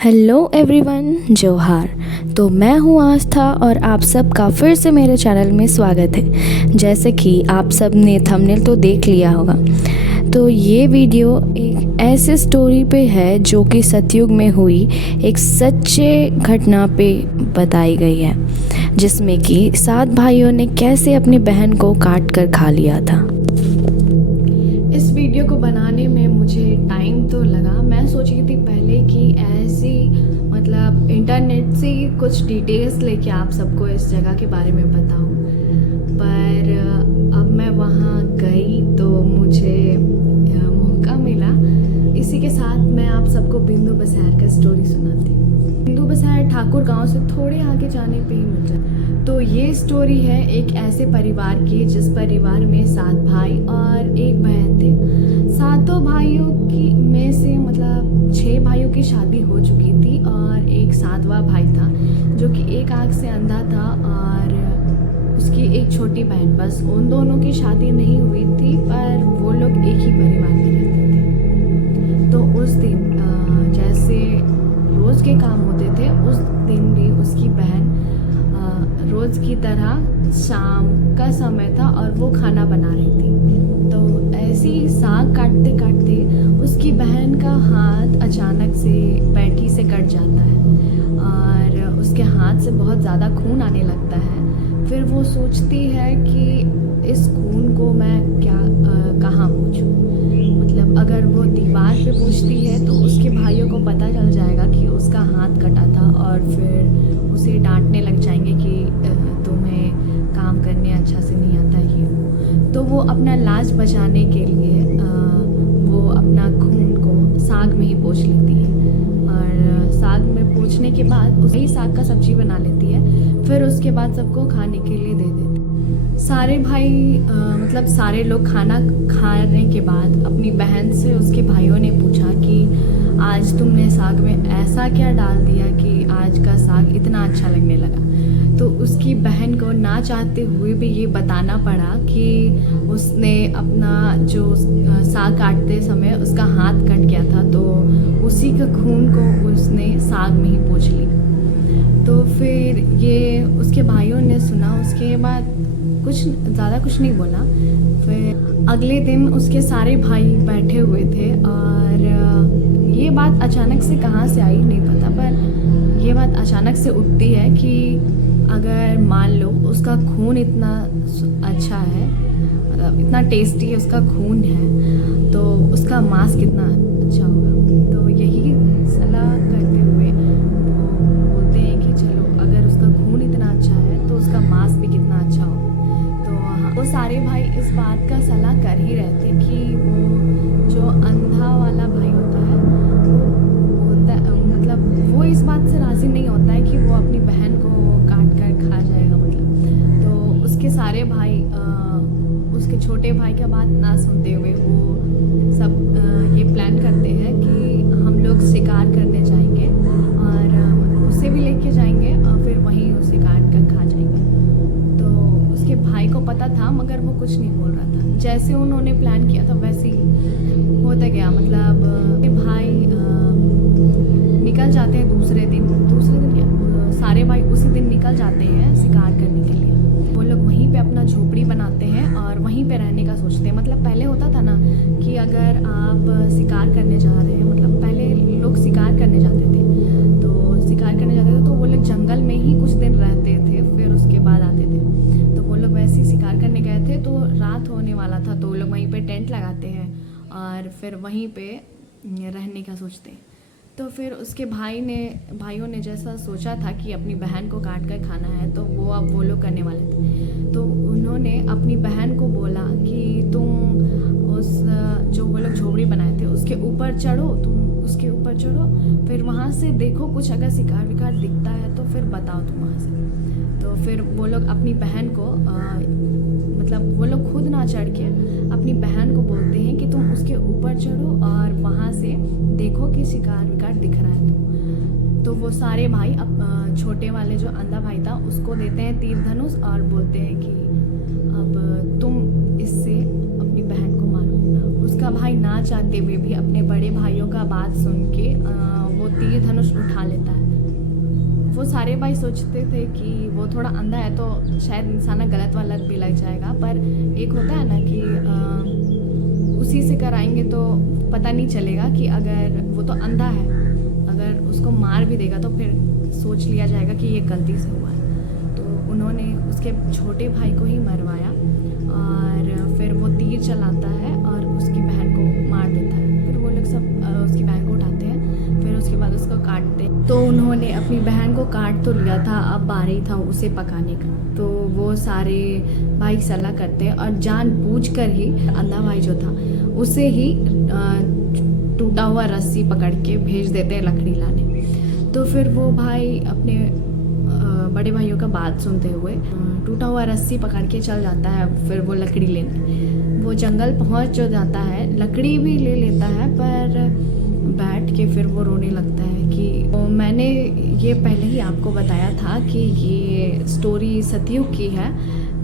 Hello everyone, जोहार। तो मैं हूँ आस्था और आप सबका फिर से मेरे चैनल में स्वागत है। जैसे कि आप सब ने थंबनेल तो देख लिया होगा, तो ये वीडियो एक ऐसे स्टोरी पे है जो कि सतयुग में हुई एक सच्चे घटना पे बताई गई है, जिसमें कि 7 भाइयों ने कैसे अपनी बहन को काट कर खा लिया था। इस वीडियो को बनाने में मुझे टाइम तो लगा। मैं सोच रही थी पहले कि ऐसी इंटरनेट से कुछ डिटेल्स लेके आप सबको इस जगह के बारे में बताऊं, पर अब मैं वहाँ गई तो मुझे मौका मिला। इसी के साथ मैं आप सबको बिंदु बसायर का स्टोरी सुनाती हूँ। बिंदु बसायर ठाकुर गांव से थोड़े आगे जाने पे ही मिल जाता है। तो ये स्टोरी है एक ऐसे परिवार की जिस परिवार में 7 भाई और एक बहन थे। सातों भाइयों की में से 6 भाइयों की शादी हो चुकी थी और एक 7वां भाई था जो कि एक आंख से अंधा था और उसकी एक छोटी बहन। बस उन दोनों की शादी नहीं हुई थी, पर वो लोग एक ही परिवार में रहते थे। तो उस दिन जैसे रोज़ के काम होते थे, उस दिन भी उसकी बहन रोज़ की तरह शाम का समय था और वो खाना बना रही थी। तो ऐसे ही साग काटते काटते उसकी बहन का हाथ अचानक से पैठी से कट जाता है और उसके हाथ से बहुत ज़्यादा खून आने लगता है। फिर वो सोचती है कि इस खून को मैं कहाँ पूछूं। अगर वो दीवार पे पूछती है तो उसके भाइयों को पता चल जाएगा कि उसका हाथ कटा था और फिर उसे डांटने लग जाएंगे कि तुम्हें काम करने अच्छा से नहीं आता ही। तो वो अपना लाज बचाने के लिए वो अपना खून को साग में ही पोंछ लेती है और साग में पोंछने के बाद वही साग का सब्जी बना लेती है। फिर उसके बाद सबको खाने के लिए दे देती है। सारे भाई सारे लोग खाना खाने के बाद अपनी बहन से उसके भाइयों ने पूछा कि आज तुमने साग में ऐसा क्या डाल दिया कि आज का साग इतना अच्छा लगने लगा। तो उसकी बहन को ना चाहते हुए भी ये बताना पड़ा कि उसने अपना जो साग काटते समय उसका हाथ कट गया था, तो उसी के खून को उसने साग में ही पोंछ ली। तो फिर ये उसके भाइयों ने सुना, उसके बाद कुछ नहीं बोला। फिर अगले दिन उसके सारे भाई बैठे हुए थे और ये बात अचानक से कहाँ से आई नहीं पता, पर ये बात अचानक से उठती है कि अगर मान लो उसका खून इतना अच्छा है, इतना टेस्टी है उसका खून है, तो उसका मांस कितना अच्छा होगा। तो यही सलाह करते हुए वो बोलते हैं कि चलो अगर उसका खून इतना अच्छा है तो उसका मांस भी कितना अच्छा होगा। तो वो सारे भाई इस बात का सलाह कर ही रहे थे कि वो जो अंधा वाला भाई होता है वो बोलता है, वो इस बात से राज़ी नहीं होता है कि वो अपनी बहन को काट कर खा जाएगा। तो उसके सारे भाई उसके छोटे भाई की बात ना सुनते हुए वो सब ये प्लान करते हैं कि हम लोग शिकार करने जाएंगे और उसे भी लेके जाएंगे और फिर वहीं उसे काट कर खा जाएंगे। तो उसके भाई को पता था मगर वो कुछ नहीं बोल रहा था। जैसे उन्होंने प्लान किया था वैसे ही होता गया। भाई निकल जाते हैं दूसरे दिन क्या सारे भाई उसी दिन निकल जाते हैं शिकार करने के लिए। वो लोग वहीं पे अपना झोपड़ी बनाते हैं और वहीं पे रहने का सोचते हैं। पहले होता था ना कि अगर आप शिकार करने जा रहे हैं, पहले लोग शिकार करने जाते थे तो वो लोग जंगल में ही कुछ दिन रहते थे, फिर उसके बाद आते थे। तो वो लोग वैसे ही शिकार करने गए थे, तो रात होने वाला था तो वो लोग वहीं पे टेंट लगाते हैं और फिर वहीं पे रहने का सोचते हैं। तो फिर उसके भाइयों ने जैसा सोचा था कि अपनी बहन को काट कर खाना है, तो वो अब वो लोग करने वाले थे। तो उन्होंने अपनी बहन को बोला कि तुम उस जो वो लोग झोपड़ी बनाए थे उसके ऊपर चढ़ो, फिर वहाँ से देखो कुछ अगर शिकार विकार दिखता है तो फिर बताओ तुम वहाँ से। तो फिर वो लोग अपनी बहन को वो लोग खुद ना चढ़ के अपनी बहन को बोलते हैं कि तुम उसके ऊपर चढ़ो और वहाँ से देखो कि शिकार विकार दिख रहा है। तो वो सारे भाई छोटे वाले जो अंधा भाई था उसको देते हैं तीर धनुष और बोलते हैं कि अब तुम इससे अपनी बहन को मारो। उसका भाई ना चाहते हुए भी अपने बड़े भाइयों का बात सुन के वो तीर धनुष उठा लेता है। वो सारे भाई सोचते थे कि वो थोड़ा अंधा है तो शायद निशाना गलत वाला भी लग जाएगा, पर एक होता है ना कि उसी से कराएंगे तो पता नहीं चलेगा कि अगर वो तो अंधा है, अगर उसको मार भी देगा तो फिर सोच लिया जाएगा कि ये गलती से हुआ है। तो उन्होंने उसके छोटे भाई को ही मरवाया और फिर वो तीर चलाता है और उसकी बहन को मार देता है। फिर वो लोग सब उसकी बहन को उठाते हैं, फिर उसके बाद उसको काटते हैं। तो उन्होंने अपनी बहन को काट तो लिया था, अब बारी था उसे पकाने का। तो वो सारे भाई सलाह करते हैं और जानबूझकर ही अंधा भाई जो था उसे ही टूटा हुआ रस्सी पकड़ के भेज देते हैं लकड़ी लाने। तो फिर वो भाई अपने बड़े भाइयों का बात सुनते हुए टूटा हुआ रस्सी पकड़ के चल जाता है। फिर वो लकड़ी लेने वो जंगल पहुंच जो जाता है, लकड़ी भी ले लेता है, पर बैठ के फिर वो रोने लगता है कि मैंने ये पहले ही आपको बताया था कि ये स्टोरी सतयुग की है,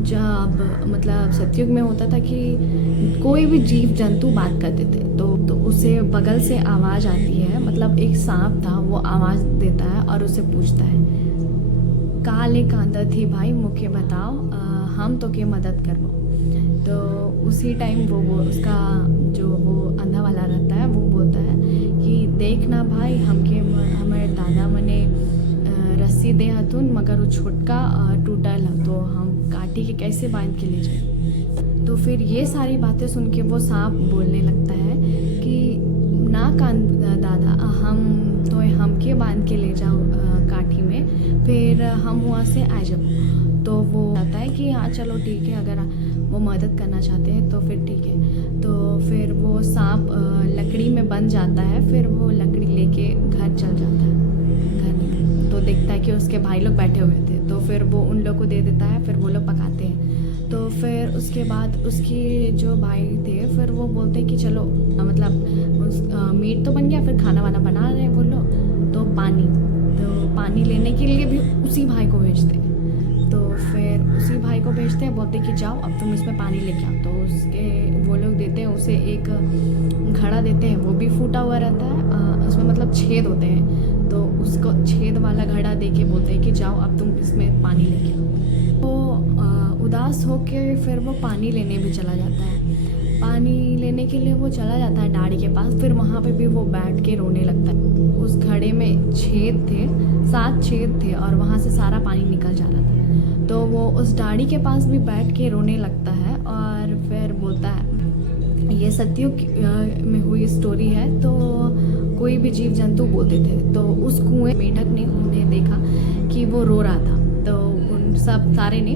जब मतलब सतयुग में होता था कि कोई भी जीव जंतु बात करते थे तो उसे बगल से आवाज़ आती है, मतलब एक सांप था वो आवाज़ देता है और उसे पूछता है, काले कांदा थी भाई मुखे बताओ, हम तो के मदद करवाओ। तो उसी टाइम वो उसका जो वो अंधा वाला रहता है वो बोलता है कि देखना भाई हमारे दादा मने रस्सी दे हथुन, मगर वो छोटका टूटल है तो हम काटी के कैसे बांध के ले जाए। तो फिर ये सारी बातें सुन के वो सांप बोलने लगता है कि ना कान दादा, हमके बांध के ले जाओ काठी में, फिर हम वहाँ से आ जाओ। तो वो कहता है कि हाँ चलो ठीक है, अगर वो मदद करना चाहते हैं तो फिर ठीक है। तो फिर वो सांप लकड़ी में बंध जाता है, फिर वो लकड़ी लेके घर चल जाता है। घर निकल तो देखता है कि उसके भाई लोग बैठे हुए थे, तो फिर वो उन लोग को दे देता है, फिर वो लोग पकाते हैं। तो फिर उसके बाद उसके जो भाई थे फिर वो बोलते हैं कि चलो मतलब मीट तो बन गया, फिर खाना वाना बना रहे हैं वो लोग, तो पानी लेने के लिए भी उसी भाई को भेजते हैं। तो फिर उसी भाई को भेजते हैं, बोलते कि जाओ अब तुम इसमें पानी लेके आओ। तो उसके वो लोग देते हैं उसे एक घड़ा देते हैं, वो भी फूटा हुआ रहता है, उसमें मतलब छेद होते हैं, तो उसको छेद वाला घड़ा दे के बोलते हैं कि जाओ अब तुम इसमें पानी लेके आओ। तो उदास होके फिर वो पानी लेने भी चला जाता है। पानी लेने के लिए वो चला जाता है डाड़ी के पास, फिर वहाँ पे भी वो बैठ के रोने लगता है। उस घड़े में छेद थे, 7 छेद थे और वहाँ से सारा पानी निकल जा रहा था। तो वो उस डाड़ी के पास भी बैठ के रोने लगता है और फिर बोलता है ये सतयुग में हुई स्टोरी है, तो कोई भी जीव जंतु बोलते थे। तो उस कुएं मेंढक ने उन्हें देखा कि वो रो रहा था, तो उन सब सारे ने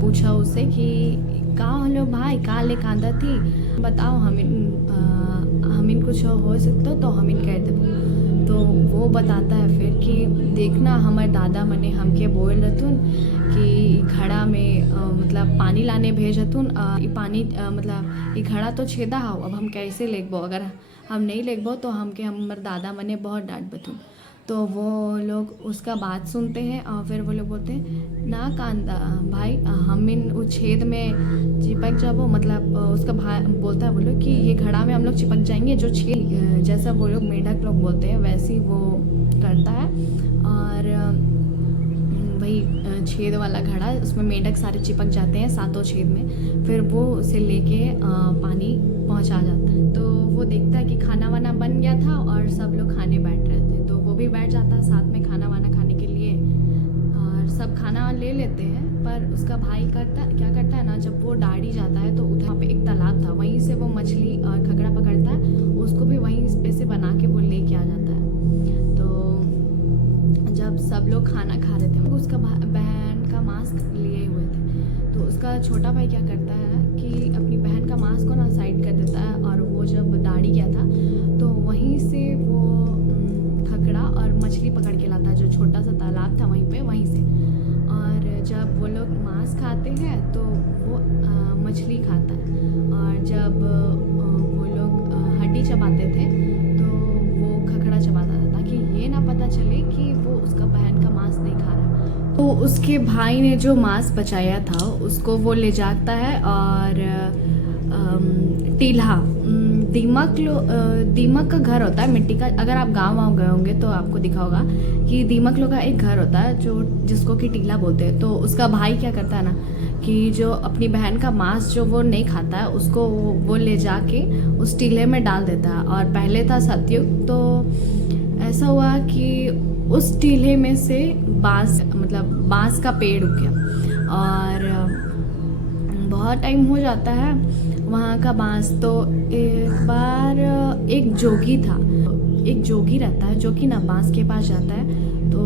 पूछा उससे कि का हलो भाई, का ले कांदा थी, बताओ हमिन कुछ हो सकता तो हमिन कह दे। तो वो बताता है फिर कि देखना हमारे दादा मने हमके बोल रहतुन कि घड़ा में मतलब पानी लाने भेज हतुन, पानी मतलब ये घड़ा तो छेदा हो, अब हम कैसे लेगबो, अगर हम नहीं लेगबो तो हमारे दादा मने बहुत डांट बतुन। तो वो लोग उसका बात सुनते हैं और फिर वो लोग बोलते हैं ना कांदा भाई, हम इन उस छेद में चिपक जाबो, मतलब उसका भाई बोलता है वो लोग कि ये घड़ा में हम लोग चिपक जाएंगे, जो छेद जैसा वो लोग मेंढक लोग बोलते हैं वैसे ही वो करता है। और वही छेद वाला घड़ा, उसमें मेंढक सारे चिपक जाते हैं 7 छेद में, फिर वो उसे लेके पानी पहुंचा जाता है। तो वो देखता है कि खाना वाना बन गया था और सब लोग खाने बैठ रहे थे, तो वो भी बैठ जाता है साथ में खाना वाना खाने के लिए, और सब खाना ले लेते हैं। पर उसका भाई क्या करता है ना, जब वो डाड़ी जाता है तो उधर पे एक तालाब था, वहीं से वो मछली और खगड़ा पकड़ता है, उसको भी वहीं पे से बना के वो लेके आ जाता है। तो जब सब लोग खाना खा रहे थे, उसका बहन का मास्क लिए हुए थे, तो उसका छोटा भाई क्या करता है कि अपनी बहन का मास्क को ना साइड कर देता है, और वो जब दाढ़ी गया था तो वहीं से वो खकड़ा और मछली पकड़ के लाता है, जो छोटा सा तालाब था वहीं से। और जब वो लोग मांस खाते हैं तो वो मछली खाता है, और जब वो लोग हड्डी चबाते थे तो वो खकड़ा चबाता था, ताकि ये ना पता चले कि वो उसका बहन का मांस नहीं खा रहा। तो उसके भाई ने जो मांस बचाया था उसको वो ले जाता है और टील्हा दीमक का घर होता है मिट्टी का। अगर आप गाँव गए होंगे तो आपको दिखा होगा कि दीमक लोग का एक घर होता है जो जिसको कि टीला बोलते हैं। तो उसका भाई क्या करता है ना कि जो अपनी बहन का मांस जो वो नहीं खाता है उसको वो ले जाके उस टीले में डाल देता है। और पहले था सतयुग, तो ऐसा हुआ कि उस टीले में से बांस का पेड़ उग गया। और बहुत टाइम हो जाता है वहाँ का बांस। तो एक बार एक जोगी रहता है जो कि ना बांस के पास जाता है। तो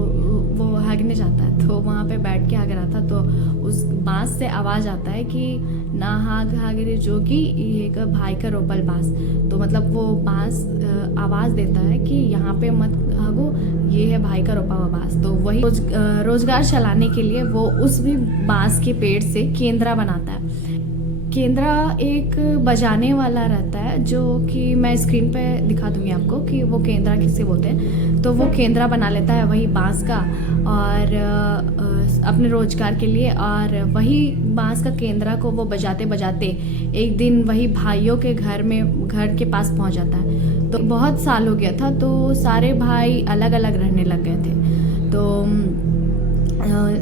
वो हागने जाता है, तो वहाँ पे बैठ के हाग रहा था। तो उस बांस से आवाज़ आता है कि ना हाग रे जोगी, ये का भाई का रोपल बांस। तो मतलब वो बांस आवाज़ देता है कि यहाँ पे मत हागो, ये है भाई का रोपा हुआ बांस। तो वही रोजगार चलाने के लिए वो उस भी बांस के पेड़ से केंद्रा बनाता है। केंद्रा एक बजाने वाला रहता है जो कि मैं स्क्रीन पे दिखा दूंगी आपको कि वो केंद्रा किससे बोलते हैं। तो वो केंद्रा बना लेता है वही बांस का और अपने रोजगार के लिए। और वही बांस का केंद्रा को वो बजाते बजाते एक दिन वही भाइयों के घर के पास पहुंच जाता है। तो बहुत साल हो गया था, तो सारे भाई अलग अलग रहने लग गए थे। तो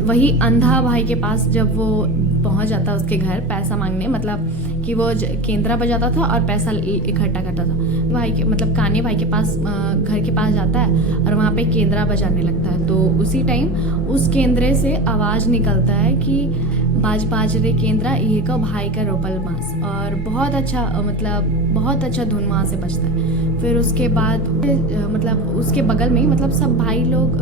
वही अंधा भाई के पास जब वो पहुंच जाता उसके घर पैसा मांगने, मतलब कि वो केंद्रा बजाता था और पैसा इकट्ठा करता था। काने भाई के पास घर के पास जाता है और वहाँ पे केंद्रा बजाने लगता है। तो उसी टाइम उस केंद्रे से आवाज़ निकलता है कि बाज रे केंद्रा, ये का भाई का रोपल बांस। और बहुत अच्छा धुन वहाँ से बजता है। फिर उसके बाद उसके बगल में ही सब भाई लोग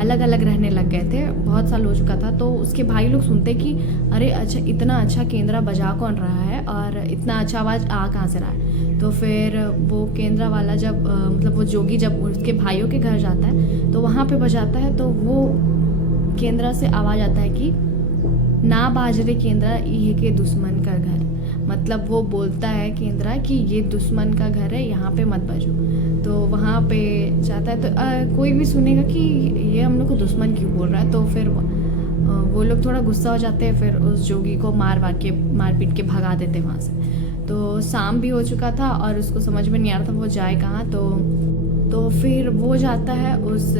अलग अलग रहने लग गए थे, बहुत साल हो चुका था। तो उसके भाई लोग सुनते कि अरे अच्छा, इतना अच्छा केंद्रा बजा कौन रहा है और इतना अच्छा आवाज़ आ कहाँ से रहा है। तो फिर वो केंद्रा वाला जब वो जोगी जब उसके भाइयों के घर जाता है तो वहाँ पे बजाता है। तो वो केंद्रा से आवाज़ आता है कि ना बाजरे केंद्रा, ये के दुश्मन का घर। मतलब वो बोलता है केंद्रा कि ये दुश्मन का घर है, यहाँ पे मत बजो। तो वहाँ पे जाता है तो कोई भी सुनेगा कि ये हम लोग को दुश्मन क्यों बोल रहा है। तो फिर वो लोग थोड़ा गुस्सा हो जाते हैं, फिर उस जोगी को मार पीट के भगा देते वहाँ से। तो शाम भी हो चुका था और उसको समझ में नहीं आ रहा था वो जाए कहाँ। तो फिर वो जाता है उस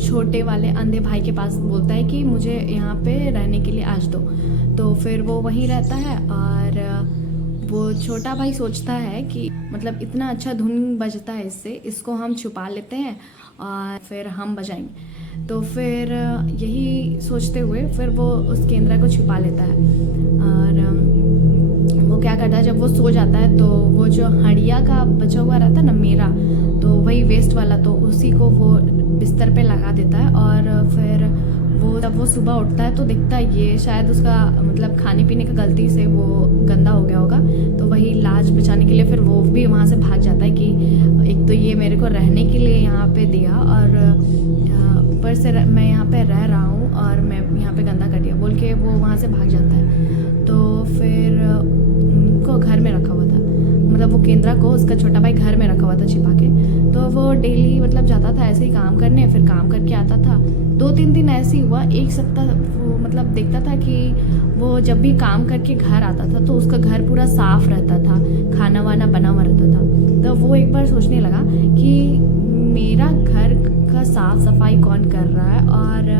छोटे वाले अंधे भाई के पास, बोलता है कि मुझे यहाँ पे रहने के लिए आज दो। तो फिर वो वहीं रहता है और वो छोटा भाई सोचता है कि इतना अच्छा धुन बजता है इसको हम छुपा लेते हैं और फिर हम बजाएंगे। तो फिर यही सोचते हुए फिर वो उस केंद्रा को छुपा लेता है। और वो क्या करता है, जब वो सो जाता है तो वो जो हड़िया का बचा हुआ रहता है ना मेरा, तो वही वेस्ट वाला, तो उसी को वो बिस्तर पे लगा देता है। और फिर जब वो सुबह उठता है तो दिखता है ये शायद उसका खाने पीने का गलती से वो गंदा हो गया होगा। तो वही लाज बचाने के लिए फिर वो भी वहाँ से भाग जाता है कि एक तो ये मेरे को रहने के लिए यहाँ पे दिया और ऊपर से मैं यहाँ पे रह रहा हूँ और मैं यहाँ पे गंदा कर दिया बोल के वो वहाँ से भाग जाता है। तो फिर उनको घर में रखा हुआ था, वो केंद्रा को उसका छोटा भाई घर में रखा हुआ था छिपा के। तो वो डेली जाता था ऐसे ही काम करने, फिर काम करके आता था। 2-3 दिन ऐसे ही हुआ, एक सप्ताह वो देखता था कि वो जब भी काम करके घर आता था तो उसका घर पूरा साफ रहता था, खाना वाना बना हुआ रहता था। तो वो एक बार सोचने लगा कि मेरा घर का साफ सफाई कौन कर रहा है और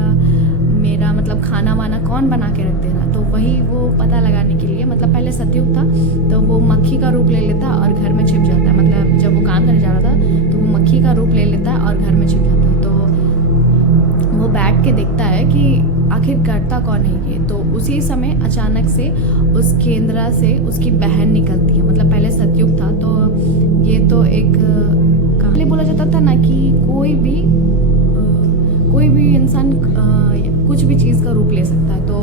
मेरा खाना वाना कौन बना के रख दे रहा। तो वही वो पता लगाने के लिए पहले सतयुग था तो वो मक्खी का रूप ले लेता और घर में छिप जाता है। जब वो काम करने जा रहा था तो वो मक्खी का रूप ले लेता और घर में छिप जाता है। तो वो बैठ के देखता है कि आखिर करता कौन है ये। तो उसी समय अचानक से उस केंद्रा से उसकी बहन निकलती है। पहले सतयुग था तो ये तो एक पहले बोला जाता था ना कि कोई भी इंसान कुछ भी चीज़ का रूप ले सकता है। तो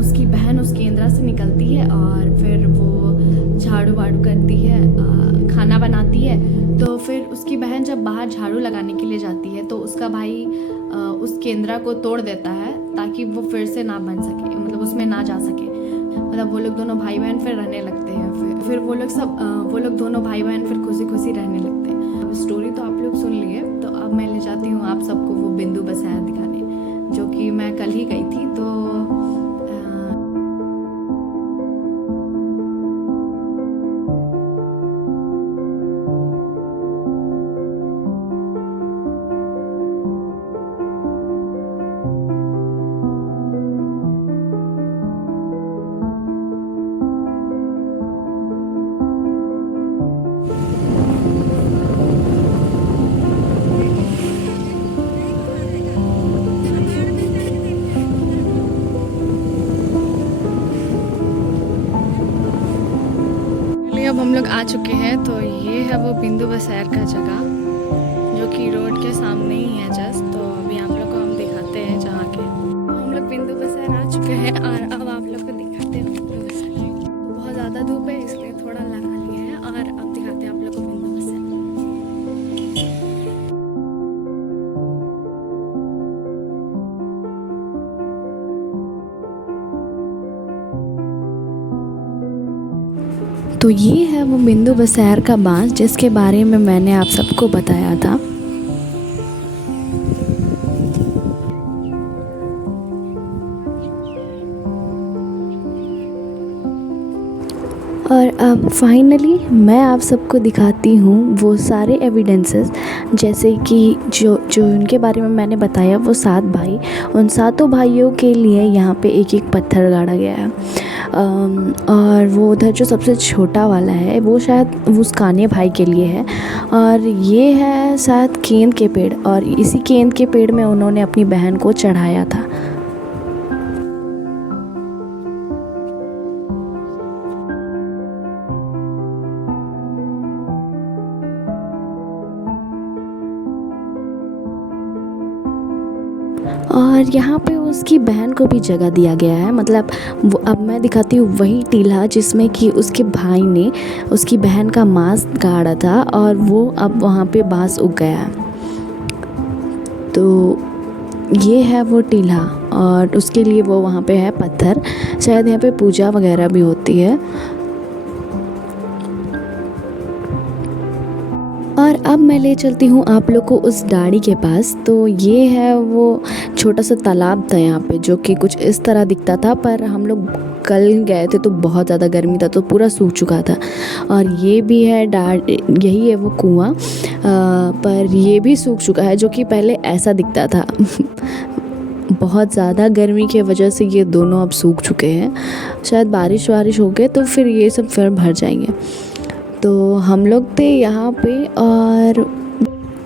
उसकी बहन उस केंद्रा से निकलती है और फिर वो झाड़ू वाड़ू करती है, खाना बनाती है। तो फिर उसकी बहन जब बाहर झाड़ू लगाने के लिए जाती है तो उसका भाई उस केंद्रा को तोड़ देता है ताकि वो फिर से ना बन सके, उसमें ना जा सके। वो लोग दोनों भाई बहन फिर रहने लगते हैं। फिर वो लोग दोनों भाई बहन फिर खुशी खुशी रहने लगते हैं। स्टोरी तो आप लोग सुन लिए, तो अब मैं ले जाती हूँ आप सबको वो बिंदु बसाया दिखाने, जो कि मैं कल ही गई थी। तो आ चुके हैं। तो ये है वो बिंदु बसैर का जगह जो कि रोड के सामने ही है जस्ट। तो अभी आप लोग को हम दिखाते हैं जहाँ के। तो हम लोग बिंदु बसैर आ चुके हैं और अब आप लोग को दिखाते हैं बिंदु बसैर। बहुत ज़्यादा धूप है इसलिए थोड़ा लगा लिए हैं और अब दिखाते हैं आप लोग को बिंदु बसैर। तो ये है वो बिंदु बसैर का बांस जिसके बारे में मैंने आप सबको बताया था। और अब फाइनली मैं आप सबको दिखाती हूँ वो सारे एविडेंसेस, जैसे कि जो उनके बारे में मैंने बताया वो 7 भाई, उन 7 भाइयों के लिए यहाँ पे एक एक पत्थर गाड़ा गया है। और वो उधर जो सबसे छोटा वाला है वो शायद मुस्काने भाई के लिए है। और ये है शायद केंद के पेड़, और इसी केंद के पेड़ में उन्होंने अपनी बहन को चढ़ाया था। और यहाँ पे उसकी बहन को भी जगह दिया गया है। मतलब वो, अब मैं दिखाती हूँ वही टीला जिसमें कि उसके भाई ने उसकी बहन का मांस गाड़ा था और वो अब वहाँ पे बांस उग गया है। तो ये है वो टीला और उसके लिए वो वहाँ पे है पत्थर। शायद यहाँ पे पूजा वगैरह भी होती है। और अब मैं ले चलती हूँ आप लोग को उस डाड़ी के पास। तो ये है वो छोटा सा तालाब था यहाँ पे जो कि कुछ इस तरह दिखता था, पर हम लोग कल गए थे तो बहुत ज़्यादा गर्मी था तो पूरा सूख चुका था। और ये भी है यही है वो कुआं, पर ये भी सूख चुका है जो कि पहले ऐसा दिखता था। बहुत ज़्यादा गर्मी की वजह से ये दोनों अब सूख चुके हैं। शायद बारिश हो गए तो फिर ये सब फिर भर जाएंगे। तो हम लोग थे यहाँ पे और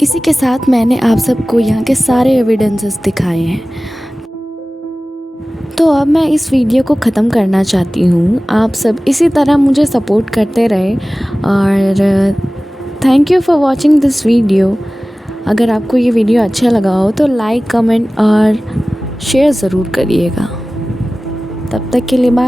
इसी के साथ मैंने आप सबको यहाँ के सारे एविडेंसेस दिखाए हैं। तो अब मैं इस वीडियो को ख़त्म करना चाहती हूँ। आप सब इसी तरह मुझे सपोर्ट करते रहे और thank you for watching this video. अगर आपको ये वीडियो अच्छा लगा हो तो लाइक, कमेंट और शेयर ज़रूर करिएगा। तब तक के लिए बाय।